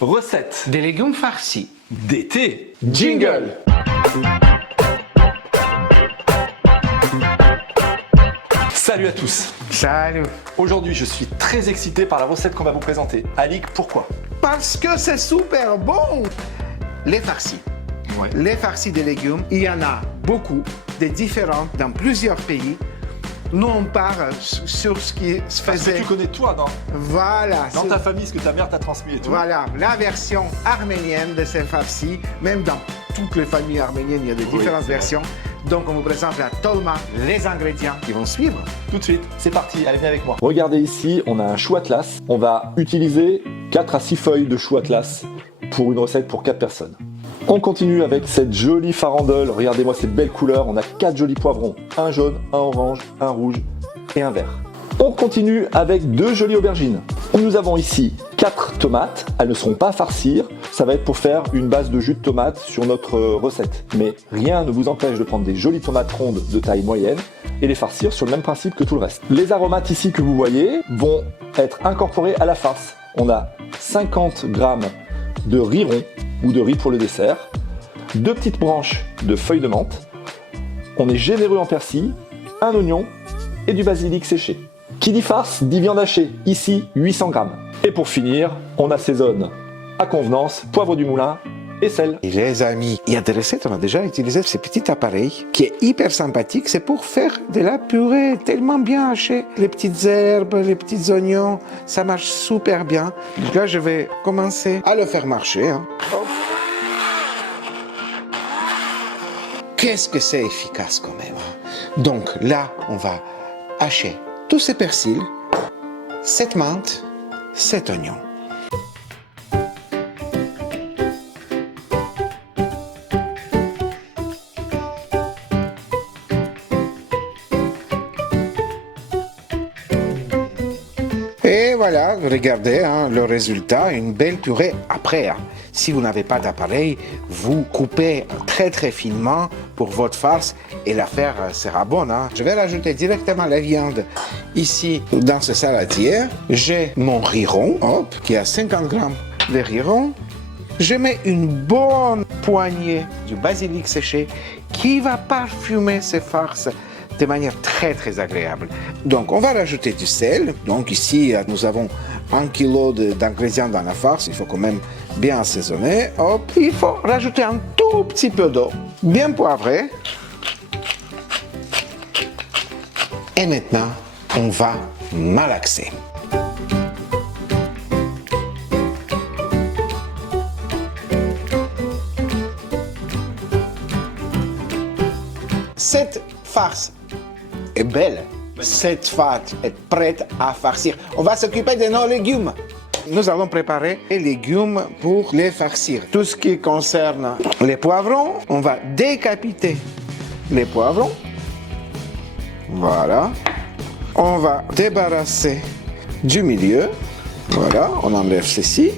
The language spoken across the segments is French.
Recette Des légumes farcis. d'été. Jingle. Salut à tous. Salut. Aujourd'hui, je suis très excité par la recette qu'on va vous présenter. Alix, pourquoi? Parce que c'est super bon. Les farcis. Ouais. Les farcis de légumes, il y en a beaucoup, des différents dans plusieurs pays. Nous, on part sur ce qui se Parce que faisait. tu connais toi Voilà. dans c'est- ta famille ce que ta mère t'a transmis et tout. Voilà, la version arménienne de ces farcis. Même dans toutes les familles arméniennes, il y a des différentes c'est vrai. versions. Donc, on vous présente la tolma, les ingrédients qui vont suivre. Tout de suite, c'est parti, allez viens avec moi. Regardez ici, on a un chou atlas. On va utiliser 4 à 6 feuilles de chou atlas pour une recette pour 4 personnes. On continue avec cette jolie farandole. Regardez-moi ces belles couleurs. On a 4 jolis poivrons. Un jaune, un orange, un rouge et un vert. On continue avec 2 jolies aubergines. Nous avons ici 4 tomates. Elles ne seront pas à farcir. Ça va être pour faire une base de jus de tomate sur notre recette. Mais rien ne vous empêche de prendre des jolies tomates rondes de taille moyenne et les farcir sur le même principe que tout le reste. Les aromates ici que vous voyez vont être incorporés à la farce. On a 50 g de riz rond ou de riz pour le dessert, 2 petites branches de feuilles de menthe, on est généreux en persil, un oignon et du basilic séché. Qui dit farce dit viande hachée, ici 800 g. Et pour finir, on assaisonne à convenance, poivre du moulin et sel. Et les amis, il y a des recettes, on a déjà utilisé ce petit appareil qui est hyper sympathique. C'est pour faire de la purée tellement bien hachée. Les petites herbes, les petits oignons, ça marche super bien. Donc là, je vais commencer à le faire marcher. Hop. Qu'est-ce que c'est efficace quand même. Donc là, on va hacher tous ces persils, cette menthe, cet oignon. Et voilà, regardez le résultat, une belle purée après. Si vous n'avez pas d'appareil, vous coupez très très finement pour votre farce et l'affaire sera bonne. Je vais rajouter directement la viande ici dans ce saladier. J'ai mon riz rond, hop, qui a 50 g de riz rond. Je mets une bonne poignée du basilic séché qui va parfumer ces farces de manière très très agréable. Donc on va rajouter du sel. Donc ici nous avons 1 kg d'ingrédients dans la farce. Il faut quand même bien assaisonner. Hop. Il faut rajouter un tout petit peu d'eau, bien poivrée. Et maintenant on va malaxer. Cette farce est belle. Cette farce est prête à farcir. On va s'occuper de nos légumes. Nous allons préparer les légumes pour les farcir. Tout ce qui concerne les poivrons, on va décapiter les poivrons. Voilà. On va débarrasser du milieu. Voilà, on enlève ceci.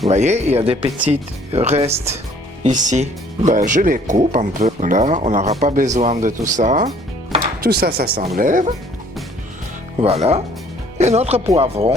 Vous voyez, il y a des petits restes ici. Ben, je les coupe un peu. Voilà, on n'aura pas besoin de tout ça. Tout ça, ça s'enlève. Voilà. Et notre poivron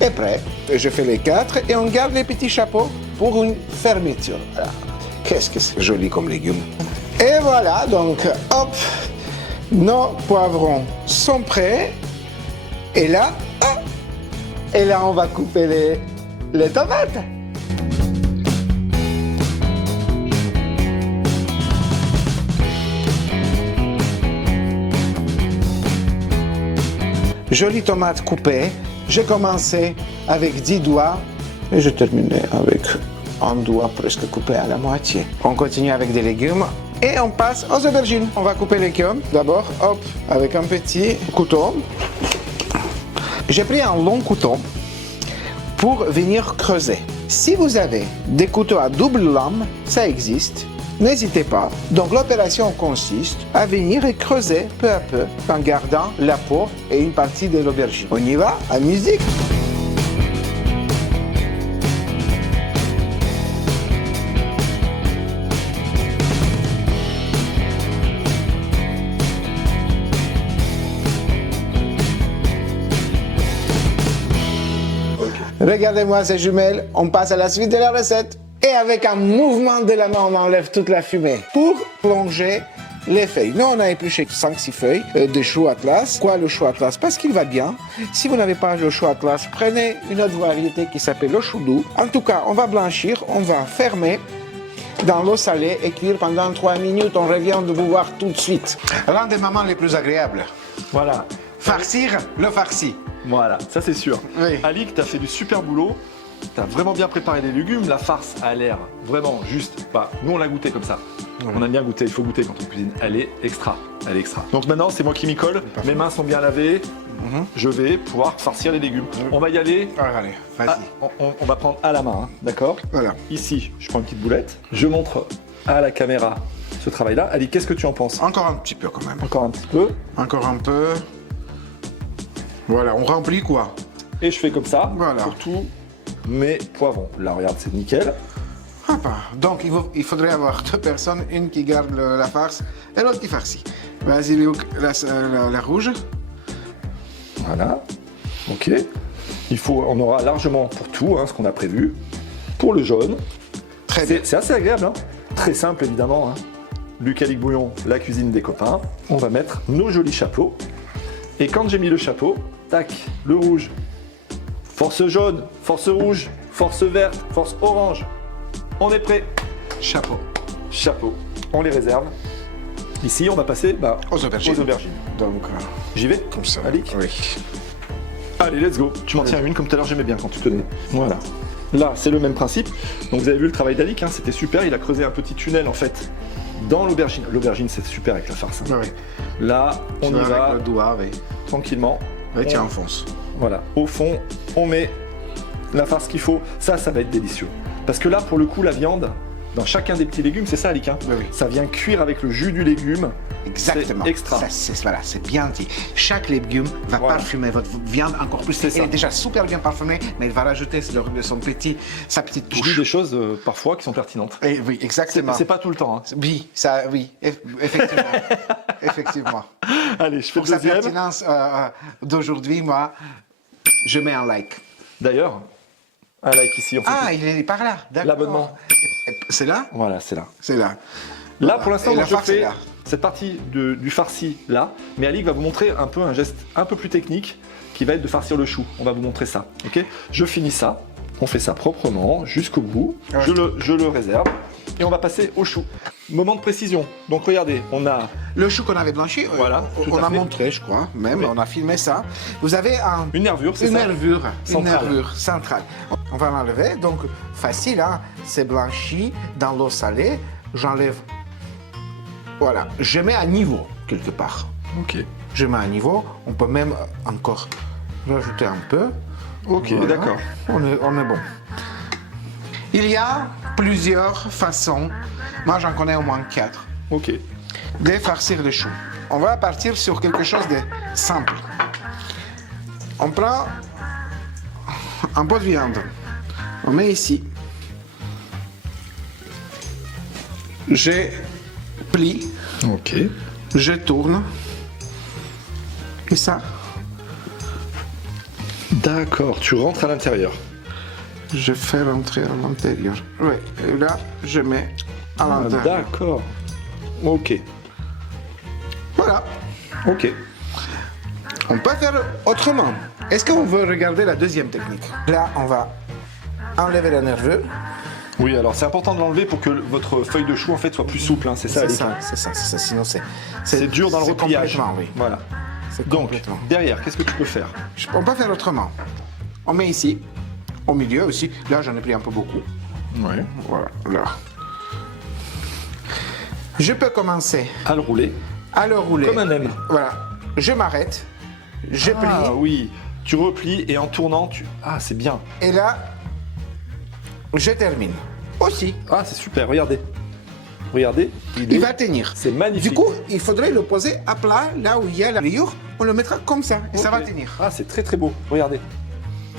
est prêt. Je fais les 4 et on garde les petits chapeaux pour une fermeture. Voilà. Qu'est-ce que c'est joli comme légumes. Et voilà, donc, hop, nos poivrons sont prêts. Et là, on va couper les tomates. Jolie tomate coupée. J'ai commencé avec 10 doigts et je terminais avec un doigt presque coupé à la moitié. On continue avec des légumes et on passe aux aubergines. On va couper les légumes d'abord, hop, avec un petit couteau. J'ai pris un long couteau pour venir creuser. Si vous avez des couteaux à double lame, ça existe. N'hésitez pas. Donc l'opération consiste à venir et creuser peu à peu en gardant la peau et une partie de l'aubergine. On y va, à musique. Regardez-moi ces jumelles, on passe à la suite de la recette. Et avec un mouvement de la main, on enlève toute la fumée pour plonger les feuilles. Nous, on a épluché 5-6 feuilles de chou Atlas. Pourquoi le chou Atlas? Parce qu'il va bien. Si vous n'avez pas le chou Atlas, prenez une autre variété qui s'appelle le chou doux. En tout cas, on va blanchir, on va fermer dans l'eau salée et cuire pendant 3 minutes. On revient de vous voir tout de suite. L'un des moments les plus agréables. Voilà. Farcir le farci. Voilà, ça c'est sûr. Oui. Alik, t'as fait du super boulot. T'as vraiment bien préparé les légumes. La farce a l'air vraiment juste. Bah, nous on l'a goûté comme ça. Ouais. On aime bien goûter. Il faut goûter quand on cuisine. Elle est extra. Elle est extra. Donc maintenant, c'est moi qui m'y colle. Mes mains sont bien lavées. Je vais pouvoir farcir les légumes. On va y aller. Allez, vas-y. Ah, on va prendre à la main, hein, d'accord? Voilà. Ici, je prends une petite boulette. Je montre à la caméra ce travail-là. Ali, qu'est-ce que tu en penses? Encore un petit peu quand même. Encore un petit peu. Encore un peu. Voilà, on remplit quoi? Et je fais comme ça Voilà. pour tous mes poivrons. Là, regarde, c'est nickel. Hop. Donc il faudrait avoir 2 personnes, une qui garde la farce et l'autre qui farcit. Vas-y Luc, la rouge. Voilà. Ok. On aura largement pour tout ce qu'on a prévu. Pour le jaune, Très bien. c'est assez agréable. Hein. Très simple, évidemment. Hein. Luc Alik Bouillon, la cuisine des copains. On va mettre nos jolis chapeaux. Et quand j'ai mis le chapeau, tac, le rouge. Force jaune, force rouge, force verte, force orange. On est prêt. Chapeau. Chapeau. On les réserve. Ici, on va passer Aux aubergines. Donc, J'y vais. comme ça. Alik. Oui. Allez, let's go. Tu m'en tiens une comme tout à l'heure, j'aimais bien quand tu tenais. Voilà. Là, c'est le même principe. Donc, vous avez vu le travail d'Alik, c'était super. Il a creusé un petit tunnel, en fait, dans l'aubergine. L'aubergine, c'est super avec la farce. Oui. Là, on y va Avec le doigt, oui. tranquillement. Oui, tu enfonces. Voilà. Au fond, on met la farce qu'il faut. Ça va être délicieux. Parce que là, pour le coup, la viande, dans chacun des petits légumes, c'est ça, Alik, hein. Oui. Ça vient cuire avec le jus du légume. Exactement. C'est extra. Voilà, c'est bien dit. Chaque légume va Voilà. parfumer votre viande encore plus. C'est ça. Elle est déjà super bien parfumée, mais elle va rajouter sa petite Je dis touche. des choses parfois qui sont pertinentes. Et oui, exactement. C'est pas tout le temps. Hein. Oui, effectivement. Effectivement. Allez, je fais Pour le sa deuxième. pertinence d'aujourd'hui, moi, je mets un like. D'ailleurs, un like ici. On fait Ah, il est par là. D'accord. L'abonnement. C'est là? Voilà, c'est là. C'est là. Là, pour l'instant, Et moi, la je farce est fais là. cette partie du farci là, mais Alik va vous montrer un peu un geste un peu plus technique qui va être de farcir le chou. On va vous montrer ça, ok? Je finis ça, on fait ça proprement jusqu'au bout, Ouais. je le réserve et on va passer au chou. Moment de précision. Donc regardez, on a Le chou qu'on avait blanchi, Voilà, tout on à a fait. montré, je crois, même, Oui. on a filmé ça. Vous avez une nervure, c'est une ça? nervure Centrale. centrale. On va l'enlever, donc facile, hein? C'est blanchi dans l'eau salée. J'enlève. Voilà, je mets à niveau quelque part. Ok. Je mets à niveau. On peut même encore rajouter un peu. Ok, Voilà. d'accord. On est bon. Il y a plusieurs façons. Moi, j'en connais au moins 4 Ok. de farcir le chou. On va partir sur quelque chose de simple. On prend un pot de viande. On met ici. Je plie, Ok. je tourne. Et ça, D'accord, tu rentres à l'intérieur. je fais rentrer à l'intérieur. Oui, et là, je mets à Ah, l'intérieur. d'accord. Ok. Voilà. Ok. On peut faire autrement. Est-ce qu'on veut regarder la deuxième technique? Là, on va enlever la nerveux. Oui, alors c'est important de l'enlever pour que votre feuille de chou en fait soit plus souple, hein, c'est ça, C'est Alik, ça, hein. c'est ça. Sinon, C'est dur dans le c'est repliage. complètement, oui. Voilà. C'est Donc, complètement. derrière, qu'est-ce que tu peux faire? On peut faire autrement. On met ici, au milieu aussi. Là, j'en ai pris un peu beaucoup. Ouais. Voilà, là. Je peux commencer À le rouler. à le rouler. Comme un M. Voilà. Je m'arrête. Je plie. Ah oui, tu replies et en tournant, tu... Ah, c'est bien. Et là, je termine. Aussi. Ah, c'est super, regardez. Regardez, Il va tenir. C'est magnifique. Du coup, il faudrait le poser à plat, là où il y a la rayure. On le mettra comme ça, et ça va Ok. tenir. Ah, c'est très très beau, regardez.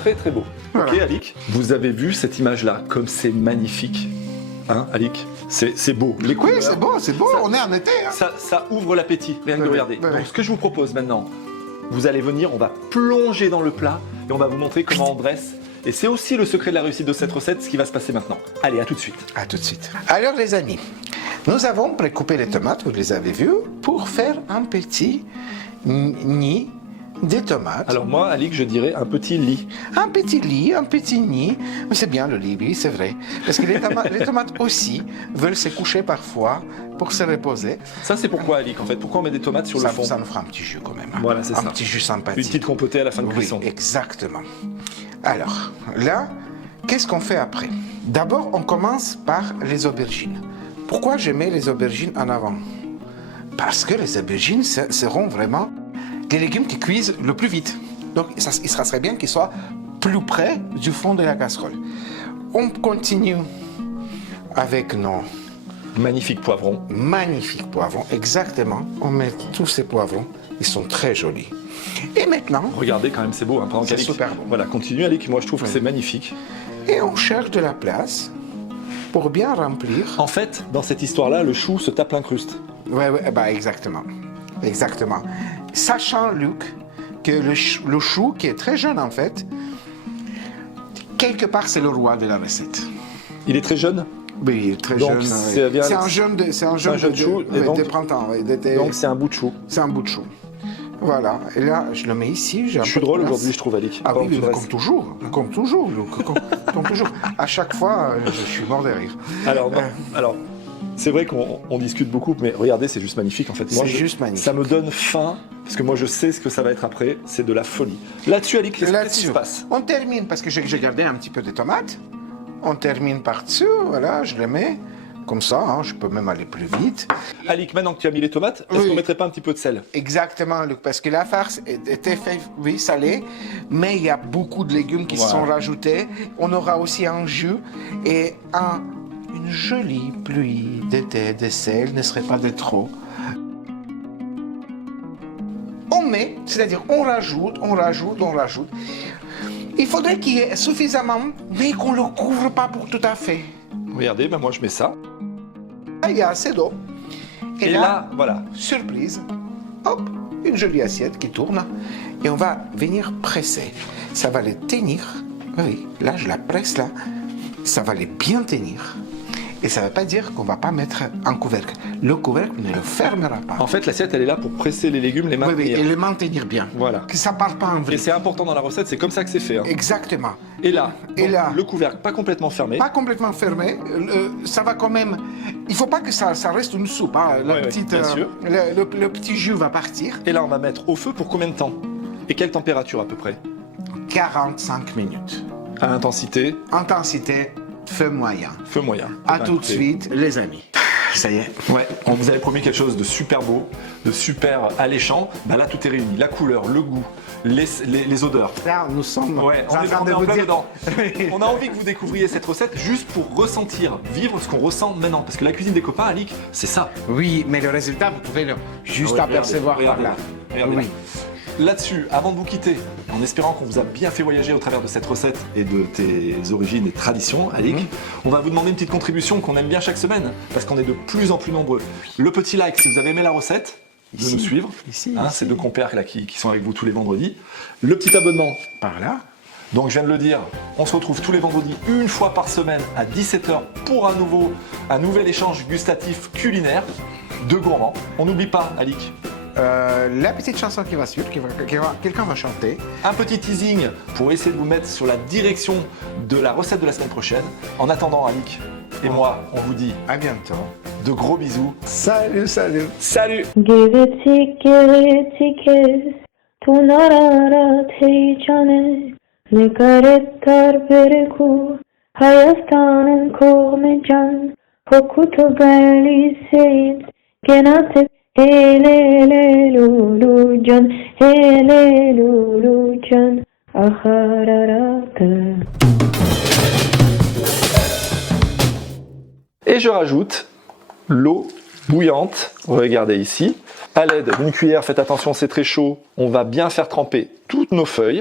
Très très beau. Voilà. Ok, Alik. Vous avez vu cette image-là, comme c'est magnifique. Hein, Alik? C'est beau. Les Oui, couleurs, c'est beau, c'est beau. Ça- On est en été. Hein. Ça ouvre l'appétit, rien que de Ouais, regarder. ouais, ouais. Donc, ce que je vous propose maintenant, vous allez venir, on va plonger dans le plat et on va vous montrer comment on dresse Et c'est aussi le secret de la réussite de cette recette, ce qui va se passer maintenant. Allez, à tout de suite. À tout de suite. Alors les amis, nous avons précoupé les tomates, vous les avez vues, pour faire un petit nid de tomates. Alors moi, Alix, je dirais un petit lit. Un petit lit, un petit nid. Mais c'est bien le lit, oui, c'est vrai. Parce que les tomates aussi veulent se coucher parfois pour se reposer. Ça, c'est pourquoi, Alix, en fait? Pourquoi on met des tomates sur le fond? Ça nous fera un petit jus quand même. Voilà, c'est ça. Un petit jus sympathique. Une petite compotée à la fin de cuisson. Oui, exactement. Alors, là, qu'est-ce qu'on fait après? D'abord, on commence par les aubergines. Pourquoi je mets les aubergines en avant? Parce que les aubergines seront vraiment les légumes qui cuisent le plus vite. Donc, il serait bien qu'ils soient plus près du fond de la casserole. On continue avec nos Magnifique poivron. magnifiques poivrons. Exactement. On met tous ces poivrons. Ils sont très jolis. Et maintenant, Regardez, quand même, c'est beau. Hein, pendant C'est qu'Alix- super beau. Voilà, continue, Alix. Moi, je trouve que Oui. c'est magnifique. et on cherche de la place pour bien remplir. En fait, dans cette histoire-là, le chou se tape l'incruste. Ouais, bah exactement. Exactement. Sachant, Luc, que le chou, qui est très jeune en fait, quelque part, c'est le roi de la recette. Il est très jeune, Oui, il est très Donc, jeune. c'est bien- C'est un jeune de, c'est un jeune jeune de, chou, et de donc- printemps. Ouais, donc c'est un bout de chou. c'est un bout de chou. Voilà. Et là, je le mets ici. j'ai un Je suis peu de drôle place. aujourd'hui, je trouve, Alix. Ah Pendant oui, que tu mais restes. comme toujours, Luc, comme toujours. À chaque fois, je suis mort de rire. Alors, c'est vrai qu'on discute beaucoup, mais regardez, c'est juste magnifique en fait. C'est juste magnifique. Ça me donne faim, parce que moi je sais ce que ça va être après, c'est de la folie. Là-dessus, Alix, qu'est-ce qui se passe? On termine, parce que j'ai gardé un petit peu de tomates. On termine par-dessus, voilà, je les mets comme ça, hein, je peux même aller plus vite. Alix, maintenant que tu as mis les tomates, est-ce Oui. qu'on mettrait pas un petit peu de sel? Exactement, Luc, parce que la farce était faite, oui, salée, mais il y a beaucoup de légumes qui se Voilà. sont rajoutés. On aura aussi un jus et une jolie pluie d'été de sel ne serait pas de trop. On met, c'est-à-dire on rajoute. Il faudrait qu'il y ait suffisamment, mais qu'on ne le couvre pas pour tout à fait. Regardez, ben moi je mets ça. Là, il y a assez d'eau. Et là, voilà. Surprise, hop, une jolie assiette qui tourne. Et on va venir presser. Ça va les tenir. Oui, là, je la presse là. Ça va les bien tenir. Et ça ne veut pas dire qu'on ne va pas mettre un couvercle. Le couvercle ne le fermera pas. En fait, l'assiette, elle est là pour presser les légumes, les Oui, maintenir. et le maintenir bien. Voilà. Que ça ne parte pas en Et vrille. c'est important dans la recette, c'est comme ça que c'est fait. Hein. Exactement. Et là, Et donc, là. le couvercle pas complètement fermé. Pas complètement fermé. Ça va quand même. Il ne faut pas que ça reste une soupe. Hein. La Ouais, petite, bien sûr. le petit jus va partir. Et là, on va mettre au feu pour combien de temps? Et quelle température à peu près? 45 minutes. À intensité, Intensité, feu moyen. feu moyen. À Ben, tout de écoutez. suite, les amis. Ça y est. Ouais, on vous avait promis quelque chose de super beau, de super alléchant. Bah là, tout est réuni. La couleur, le goût, les odeurs. Là, nous sommes Ouais, on en est, train on de est en vous plein dire. dedans. On a envie que vous découvriez cette recette juste pour ressentir, vivre ce qu'on ressent maintenant. Parce que la cuisine des copains, Alix, c'est ça. Oui, mais le résultat, vous pouvez le juste Ouais, apercevoir regardez, par là. regardez Oui. là. Là-dessus, avant de vous quitter, en espérant qu'on vous a bien fait voyager au travers de cette recette et de tes origines et traditions, Alix, on va vous demander une petite contribution qu'on aime bien chaque semaine, parce qu'on est de plus en plus nombreux. Le petit like si vous avez aimé la recette, de Ici. nous suivre, Ici, hein, ici. ces deux compères là qui sont avec vous tous les vendredis. Le petit abonnement. Par là. Donc je viens de le dire, on se retrouve tous les vendredis, une fois par semaine, à 17h pour un nouvel échange gustatif culinaire de gourmands. On n'oublie pas, Alix, La petite chanson qui va suivre, quelqu'un va chanter. un petit teasing pour essayer de vous mettre sur la direction de la recette de la semaine prochaine. En attendant, Alix et moi, on vous dit À bientôt. de gros bisous. Salut, salut. Salut! give it kiss tu nararat heyecanı ne gariptar bir ku hayastanın kormecan kokutu bellisin genatip hele lulucan hele lulucan ahararatı. Et je rajoute l'eau bouillante, regardez ici. À l'aide d'une cuillère, faites attention, c'est très chaud. On va bien faire tremper toutes nos feuilles.